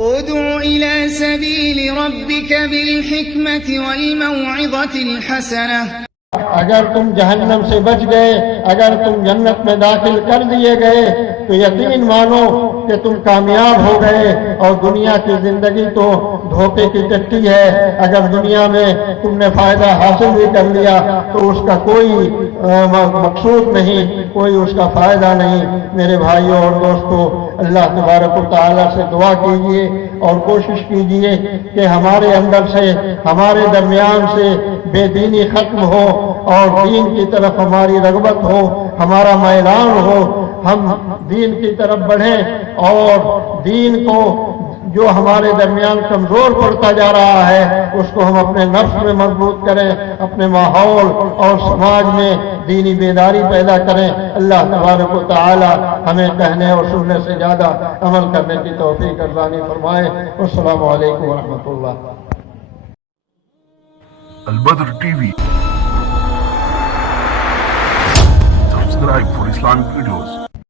ادع إلى سبيل ربك بالحكمة والموعظة الحسنة. اگر تم جہنم سے بچ گئے، اگر تم جنت میں داخل کر دیے گئے تو یقین مانو کہ تم کامیاب ہو گئے، اور دنیا کی زندگی تو دھوکے کی چٹی ہے۔ اگر دنیا میں تم نے فائدہ حاصل بھی کر لیا تو اس کا کوئی مقصود نہیں، کوئی اس کا فائدہ نہیں۔ میرے بھائیوں اور دوستو، اللہ تبارک و تعالیٰ سے دعا کیجیے اور کوشش کیجیے کہ ہمارے اندر سے، ہمارے درمیان سے بے دینی ختم ہو اور دین کی طرف ہماری رغبت ہو، ہمارا میلان ہو، ہم دین کی طرف بڑھیں اور دین کو جو ہمارے درمیان کمزور پڑتا جا رہا ہے اس کو ہم اپنے نفس میں مضبوط کریں، اپنے ماحول اور سماج میں دینی بیداری پیدا کریں۔ اللہ تبارک و تعالی ہمیں کہنے اور سننے سے زیادہ عمل کرنے کی توفیق عطا فرمائے۔ والسلام علیکم ورحمۃ اللہ۔ البدر TV. Subscribe for Islamic videos.